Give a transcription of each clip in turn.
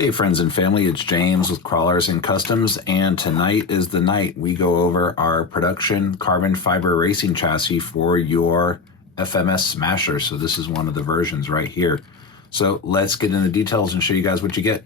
Hey friends and family, it's James with Crawlers and Customs, and tonight is the night we go over our production carbon fiber racing chassis for your FMS Smasher. So this is one of the versions right here. So let's get into the details and show you guys what you get.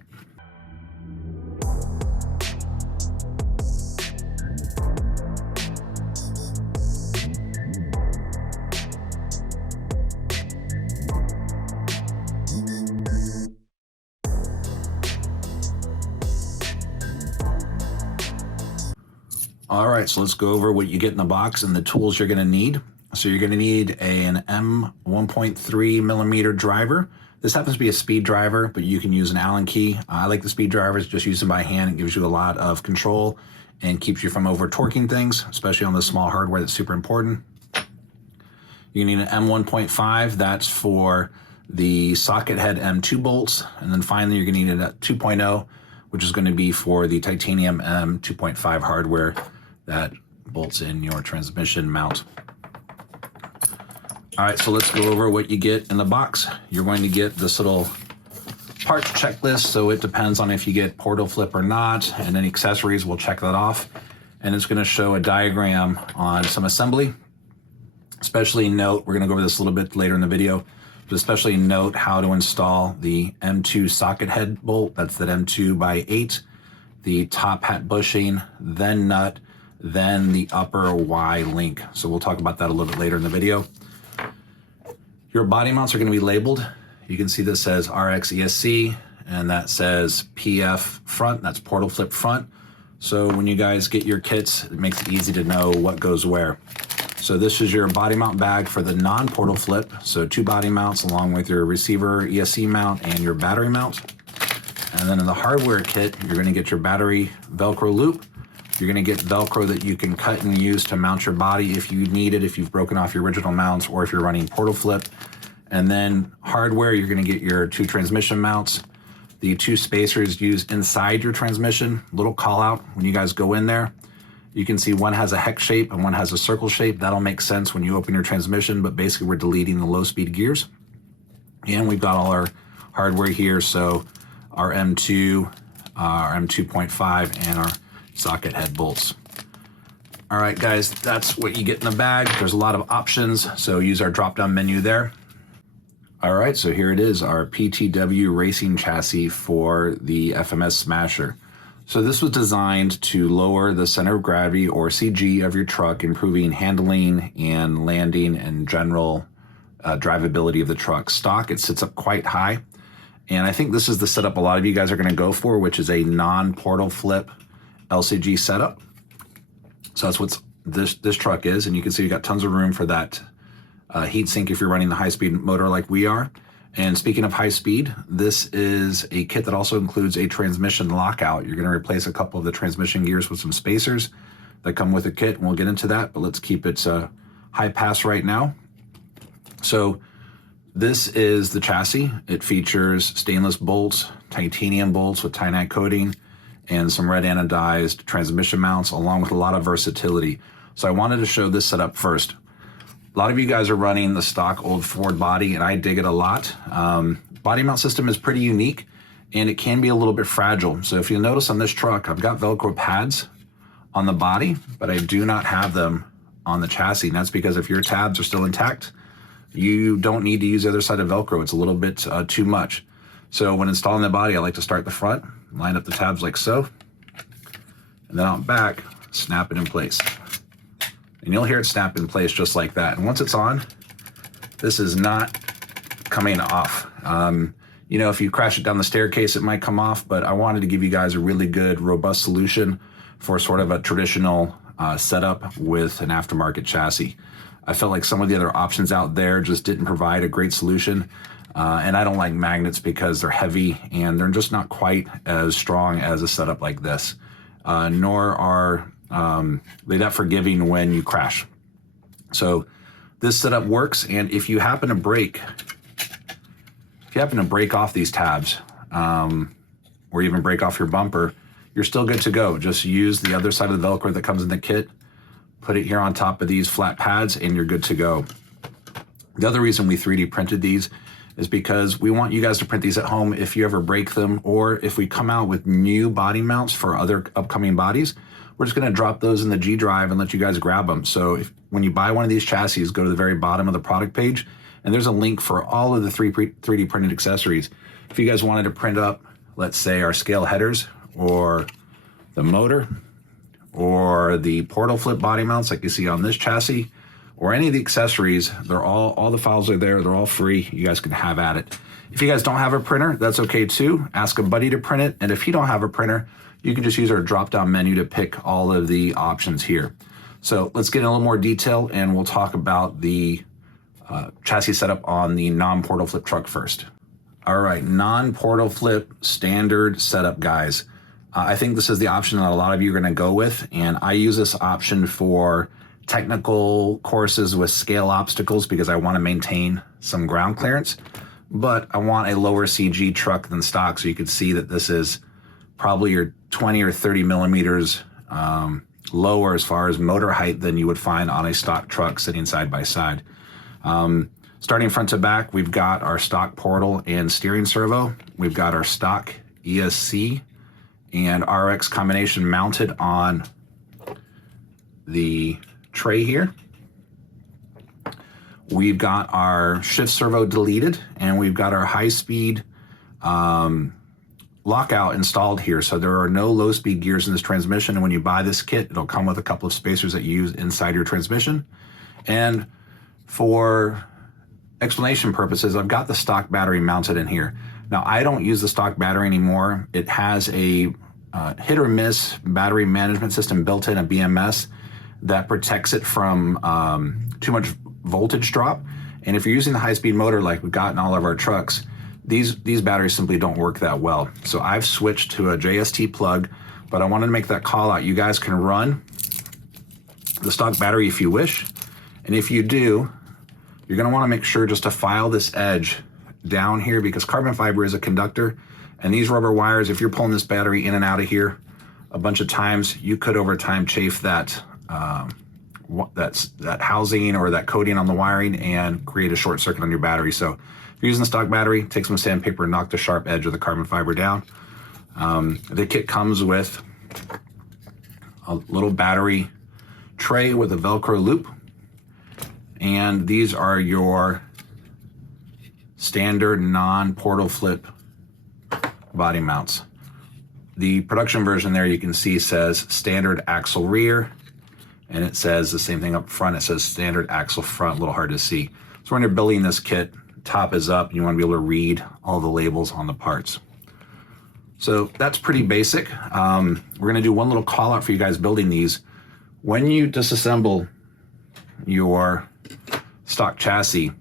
All right, so let's go over what you get in the box and the tools you're gonna need. So you're gonna need an M1.3 millimeter driver. This happens to be a speed driver, but you can use an Allen key. I like the speed drivers, just use them by hand. It gives you a lot of control and keeps you from over torquing things, especially on the small hardware. That's super important. You need an M1.5, that's for the socket head M2 bolts. And then finally, you're gonna need a 2.0, which is gonna be for the titanium M2.5 hardware that bolts in your transmission mount. All right, so let's go over what you get in the box. You're going to get this little parts checklist, so it depends on if you get portal flip or not, and any accessories, we'll check that off. And it's gonna show a diagram on some assembly. Especially note, we're gonna go over this a little bit later in the video, but especially note how to install the M2 socket head bolt, that's that M2 by 8, the top hat bushing, then nut, then the upper Y link. So we'll talk about that a little bit later in the video. Your body mounts are gonna be labeled. You can see this says RX ESC, and that says PF front, that's portal flip front. So when you guys get your kits, it makes it easy to know what goes where. So this is your body mount bag for the non-portal flip. So 2 body mounts along with your receiver ESC mount and your battery mount. And then in the hardware kit, you're gonna get your battery Velcro loop. You're gonna get Velcro that you can cut and use to mount your body if you need it, if you've broken off your original mounts or if you're running portal flip. And then hardware, you're gonna get your 2 transmission mounts, the 2 spacers used inside your transmission. Little call out when you guys go in there. You can see one has a hex shape and one has a circle shape. That'll make sense when you open your transmission, but basically we're deleting the low speed gears. And we've got all our hardware here. So our M2, our M2.5, and our socket head bolts. All right, guys, that's what you get in the bag. There's a lot of options, so use our drop-down menu there. All right, so here it is, our PTW racing chassis for the FMS Smasher. So this was designed to lower the center of gravity, or CG, of your truck, improving handling and landing and general drivability of the truck. Stock, it sits up quite high. And I think this is the setup a lot of you guys are gonna go for, which is a non-portal flip LCG setup. So that's what this truck is. And you can see you got tons of room for that heat sink if you're running the high-speed motor like we are. And speaking of high speed, this is a kit that also includes a transmission lockout. You're gonna replace a couple of the transmission gears with some spacers that come with the kit, and we'll get into that, but let's keep it high pass right now. So this is the chassis. It features stainless bolts, titanium bolts with Tynite coating, and some red anodized transmission mounts, along with a lot of versatility. So I wanted to show this setup first. A lot of you guys are running the stock old Ford body, and I dig it a lot. Body mount system is pretty unique, and it can be a little bit fragile. So if you'll notice on this truck, I've got Velcro pads on the body, but I do not have them on the chassis. And that's because if your tabs are still intact, you don't need to use the other side of Velcro. It's a little bit too much. So when installing the body, I like to start the front, line up the tabs like so, and then out back, snap it in place. And you'll hear it snap in place just like that. And once it's on, this is not coming off. You know, if you crash it down the staircase, it might come off, but I wanted to give you guys a really good, robust solution for sort of a traditional setup with an aftermarket chassis. I felt like some of the other options out there just didn't provide a great solution. And I don't like magnets because they're heavy and they're just not quite as strong as a setup like this. Nor are they that forgiving when you crash. So this setup works, and if you happen to break off these tabs, or even break off your bumper, you're still good to go. Just use the other side of the Velcro that comes in the kit, put it here on top of these flat pads, and you're good to go. The other reason we 3D printed these is because we want you guys to print these at home if you ever break them, or if we come out with new body mounts for other upcoming bodies, we're just going to drop those in the G drive and let you guys grab them. So when you buy one of these chassis, go to the very bottom of the product page, and there's a link for all of the 3D printed accessories. If you guys wanted to print up, let's say, our scale headers, or the motor, or the portal flip body mounts like you see on this chassis, or any of the accessories, they're all the files are there. They're all free. You guys can have at it. If you guys don't have a printer, that's okay too. Ask a buddy to print it. And if you don't have a printer, you can just use our drop-down menu to pick all of the options here. So let's get in a little more detail, and we'll talk about the chassis setup on the non-portal flip truck first. All right, non-portal flip standard setup, guys. I think this is the option that a lot of you are going to go with, and I use this option for technical courses with scale obstacles because I want to maintain some ground clearance, but I want a lower CG truck than stock, so you can see that this is probably your 20 or 30 millimeters lower as far as motor height than you would find on a stock truck sitting side by side. Starting front to back, we've got our stock portal and steering servo. We've got our stock ESC and RX combination mounted on the tray here. We've got our shift servo deleted, and we've got our high-speed lockout installed here. So there are no low-speed gears in this transmission, and when you buy this kit, it'll come with a couple of spacers that you use inside your transmission. And for explanation purposes, I've got the stock battery mounted in here. Now, I don't use the stock battery anymore. It has a hit or miss battery management system built in, a BMS, that protects it from too much voltage drop. And if you're using the high-speed motor like we've got in all of our trucks, these batteries simply don't work that well. So I've switched to a JST plug, but I wanted to make that call out. You guys can run the stock battery if you wish. And if you do, you're going to want to make sure just to file this edge down here, because carbon fiber is a conductor, and these rubber wires, if you're pulling this battery in and out of here a bunch of times, you could over time chafe that housing or that coating on the wiring and create a short circuit on your battery. So if you're using the stock battery, take some sandpaper and knock the sharp edge of the carbon fiber down. The kit comes with a little battery tray with a Velcro loop, and these are your standard non-portal flip body mounts. The production version there, you can see, says standard axle rear, and it says the same thing up front. It says standard axle front, a little hard to see. So when you're building this kit, top is up, and you want to be able to read all the labels on the parts. So that's pretty basic. We're going to do one little call out for you guys building these. When you disassemble your stock chassis,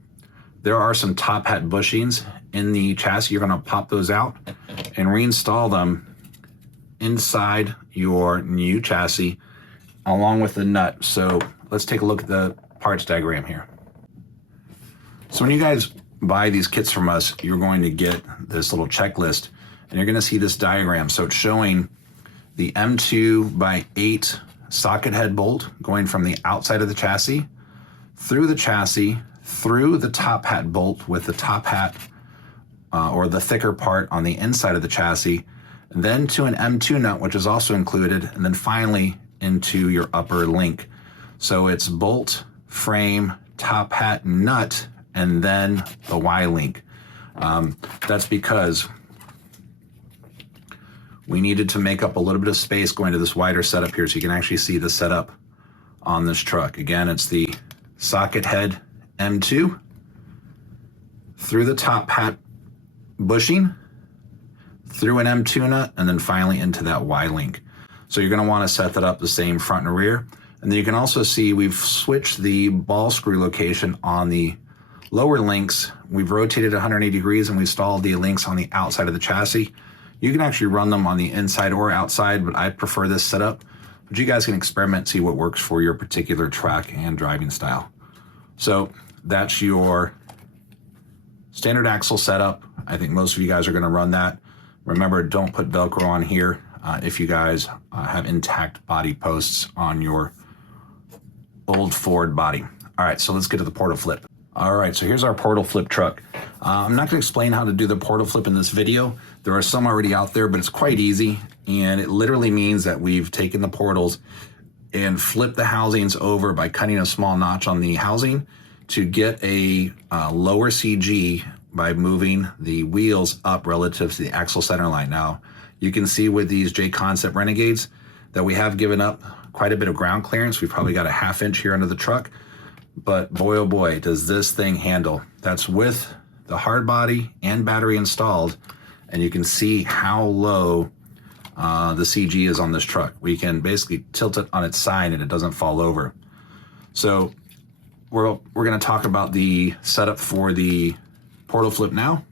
there are some top hat bushings in the chassis. You're going to pop those out and reinstall them inside your new chassis along with the nut. So let's take a look at the parts diagram here. So when you guys buy these kits from us, you're going to get this little checklist, and you're going to see this diagram. So it's showing the M2x8 socket head bolt going from the outside of the chassis through the chassis, through the top hat bolt with the top hat or the thicker part on the inside of the chassis, then to an M2 nut, which is also included, and then finally into your upper link. So it's bolt, frame, top hat, nut, and then the Y-link. That's because we needed to make up a little bit of space going to this wider setup here so you can actually see the setup on this truck. Again, it's the socket head M2 through the top hat bushing, through an M2 nut, and then finally into that Y-link. So you're going to want to set that up the same front and rear. And then you can also see we've switched the ball screw location on the lower links. We've rotated 180 degrees and we installed the links on the outside of the chassis. You can actually run them on the inside or outside, but I prefer this setup. But you guys can experiment, see what works for your particular track and driving style. So that's your standard axle setup. I think most of you guys are going to run that. Remember, don't put Velcro on here if you guys have intact body posts on your old Ford body. All right, so let's get to the portal flip. All right, so here's our portal flip truck. I'm not going to explain how to do the portal flip in this video. There are some already out there, but it's quite easy. And it literally means that we've taken the portals and flipped the housings over by cutting a small notch on the housing to get a lower CG by moving the wheels up relative to the axle center line. Now, you can see with these J-Concept Renegades that we have given up quite a bit of ground clearance. We've probably got a 1/2 inch here under the truck. But boy, oh boy, does this thing handle. That's with the hard body and battery installed. And you can see how low the CG is on this truck. We can basically tilt it on its side and it doesn't fall over. So we're going to talk about the setup for the portal flip now.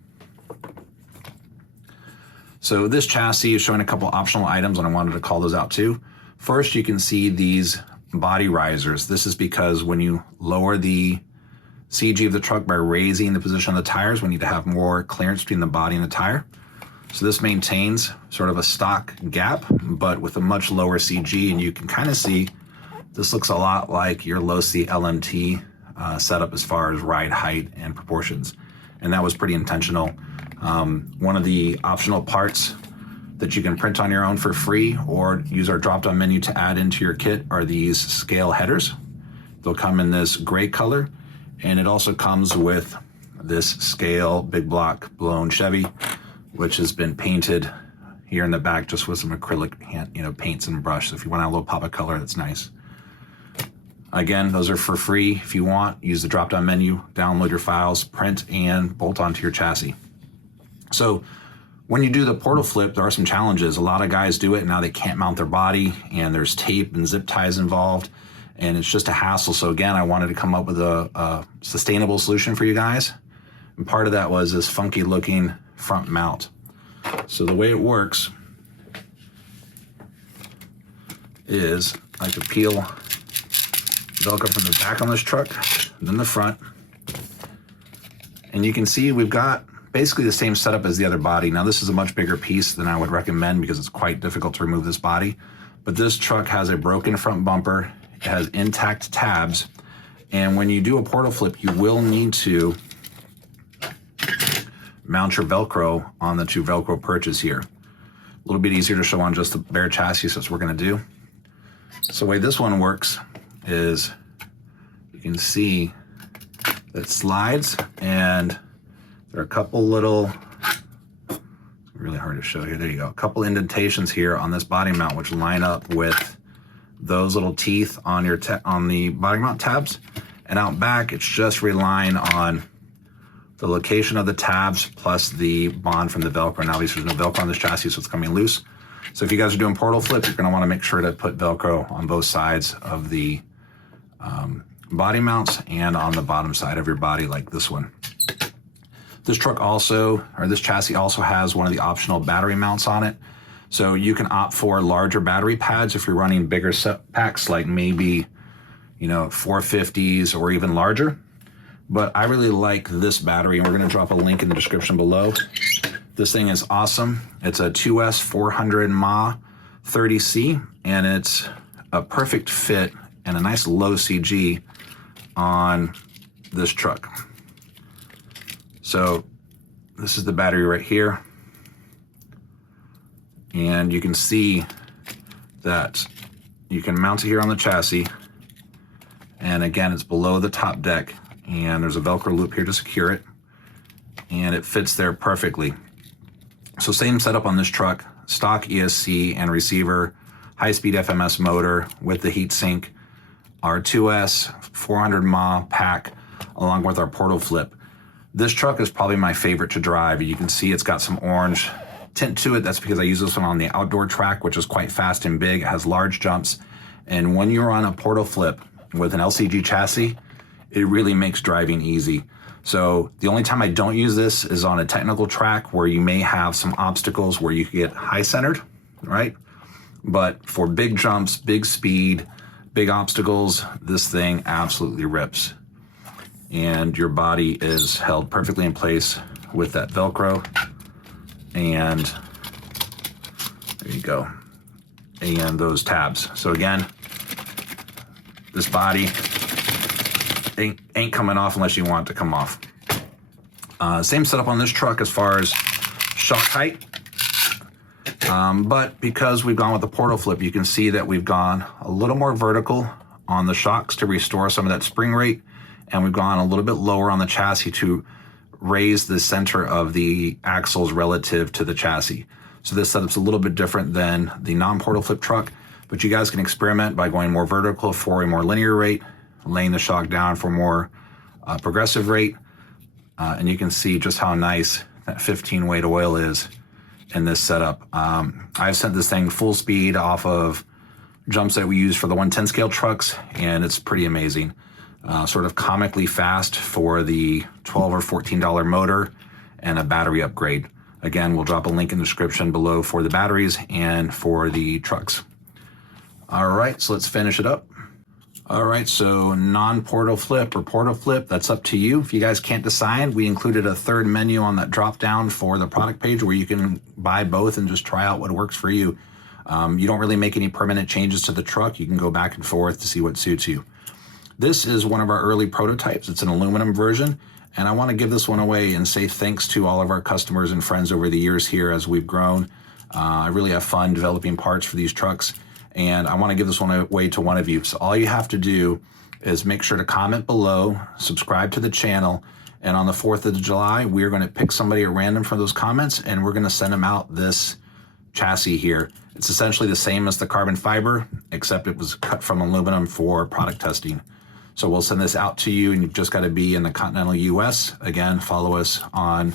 So this chassis is showing a couple optional items, and I wanted to call those out too. First, you can see these body risers. This is because when you lower the CG of the truck by raising the position of the tires, we need to have more clearance between the body and the tire. So this maintains sort of a stock gap, but with a much lower CG, and you can kind of see this looks a lot like your low C LMT setup as far as ride height and proportions. And that was pretty intentional. One of the optional parts that you can print on your own for free or use our drop-down menu to add into your kit are these scale headers. They'll come in this gray color, and it also comes with this scale big block blown Chevy, which has been painted here in the back just with some acrylic paints and brush. So if you want a little pop of color, that's nice. Again, those are for free. If you want, use the drop-down menu, download your files, print, and bolt onto your chassis. So when you do the portal flip, there are some challenges. A lot of guys do it, and now they can't mount their body, and there's tape and zip ties involved, and it's just a hassle. So again, I wanted to come up with a sustainable solution for you guys. And part of that was this funky looking front mount. So the way it works is I could peel Velcro from the back on this truck, then the front. And you can see we've got basically the same setup as the other body. Now this is a much bigger piece than I would recommend because it's quite difficult to remove this body. But this truck has a broken front bumper, it has intact tabs, and when you do a portal flip, you will need to mount your Velcro on the 2 Velcro perches here. A little bit easier to show on just the bare chassis, so that's what we're gonna do. So the way this one works is you can see that it slides, and there are a couple little, really hard to show here, there you go, a couple indentations here on this body mount which line up with those little teeth on your on the body mount tabs. And out back, it's just relying on the location of the tabs plus the bond from the Velcro. Now obviously there's no Velcro on this chassis, so it's coming loose. So if you guys are doing portal flips, you're gonna wanna make sure to put Velcro on both sides of the body mounts and on the bottom side of your body like this one. This truck also, or this chassis also has one of the optional battery mounts on it. So you can opt for larger battery pads if you're running bigger set packs, like maybe, 450s or even larger. But I really like this battery, and we're gonna drop a link in the description below. This thing is awesome. It's a 2S 400 mAh 30C, and it's a perfect fit and a nice low CG on this truck. So this is the battery right here. And you can see that you can mount it here on the chassis. And again, it's below the top deck, and there's a Velcro loop here to secure it. And it fits there perfectly. So same setup on this truck, stock ESC and receiver, high-speed FMS motor with the heat sink, our 2S 400 mAh pack, along with our portal flip. This truck is probably my favorite to drive. You can see it's got some orange tint to it. That's because I use this one on the outdoor track, which is quite fast and big. It has large jumps. And when you're on a portal flip with an LCG chassis, it really makes driving easy. So the only time I don't use this is on a technical track where you may have some obstacles where you can get high centered, right? But for big jumps, big speed, big obstacles, this thing absolutely rips. And your body is held perfectly in place with that Velcro. And there you go. And those tabs. So again, this body ain't coming off unless you want it to come off. Same setup on this truck as far as shock height. But because we've gone with the portal flip, you can see that we've gone a little more vertical on the shocks to restore some of that spring rate, and we've gone a little bit lower on the chassis to raise the center of the axles relative to the chassis. So this setup's a little bit different than the non-portal flip truck, but you guys can experiment by going more vertical for a more linear rate, laying the shock down for more progressive rate, and you can see just how nice that 15 weight oil is in this setup. I've sent this thing full speed off of jumps that we use for the 110 scale trucks, and it's pretty amazing. Sort of comically fast for the $12 or $14 motor and a battery upgrade. Again, we'll drop a link in the description below for the batteries and for the trucks. All right, so let's finish it up. All right, so non-portal flip or portal flip, that's up to you. If you guys can't decide, we included a third menu on that drop down for the product page where you can buy both and just try out what works for you. You don't really make any permanent changes to the truck. You can go back and forth to see what suits you. This is one of our early prototypes. It's an aluminum version, and I want to give this one away and say thanks to all of our customers and friends over the years here as we've grown. I really have fun developing parts for these trucks, and I want to give this one away to one of you. So all you have to do is make sure to comment below, subscribe to the channel, and on the 4th of July, we're going to pick somebody at random from those comments, and we're going to send them out this chassis here. It's essentially the same as the carbon fiber, except it was cut from aluminum for product testing. So we'll send this out to you, and you've just got to be in the continental US. Again, follow us on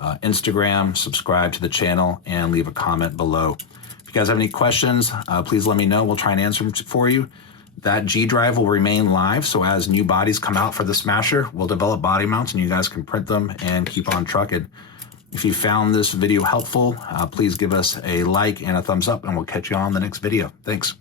Instagram, subscribe to the channel, and leave a comment below. If you guys have any questions, please let me know. We'll try and answer them for you. That G drive will remain live, so as new bodies come out for the Smasher, we'll develop body mounts, and you guys can print them and keep on trucking. If you found this video helpful, please give us a like and a thumbs up, and we'll catch you on the next video. Thanks.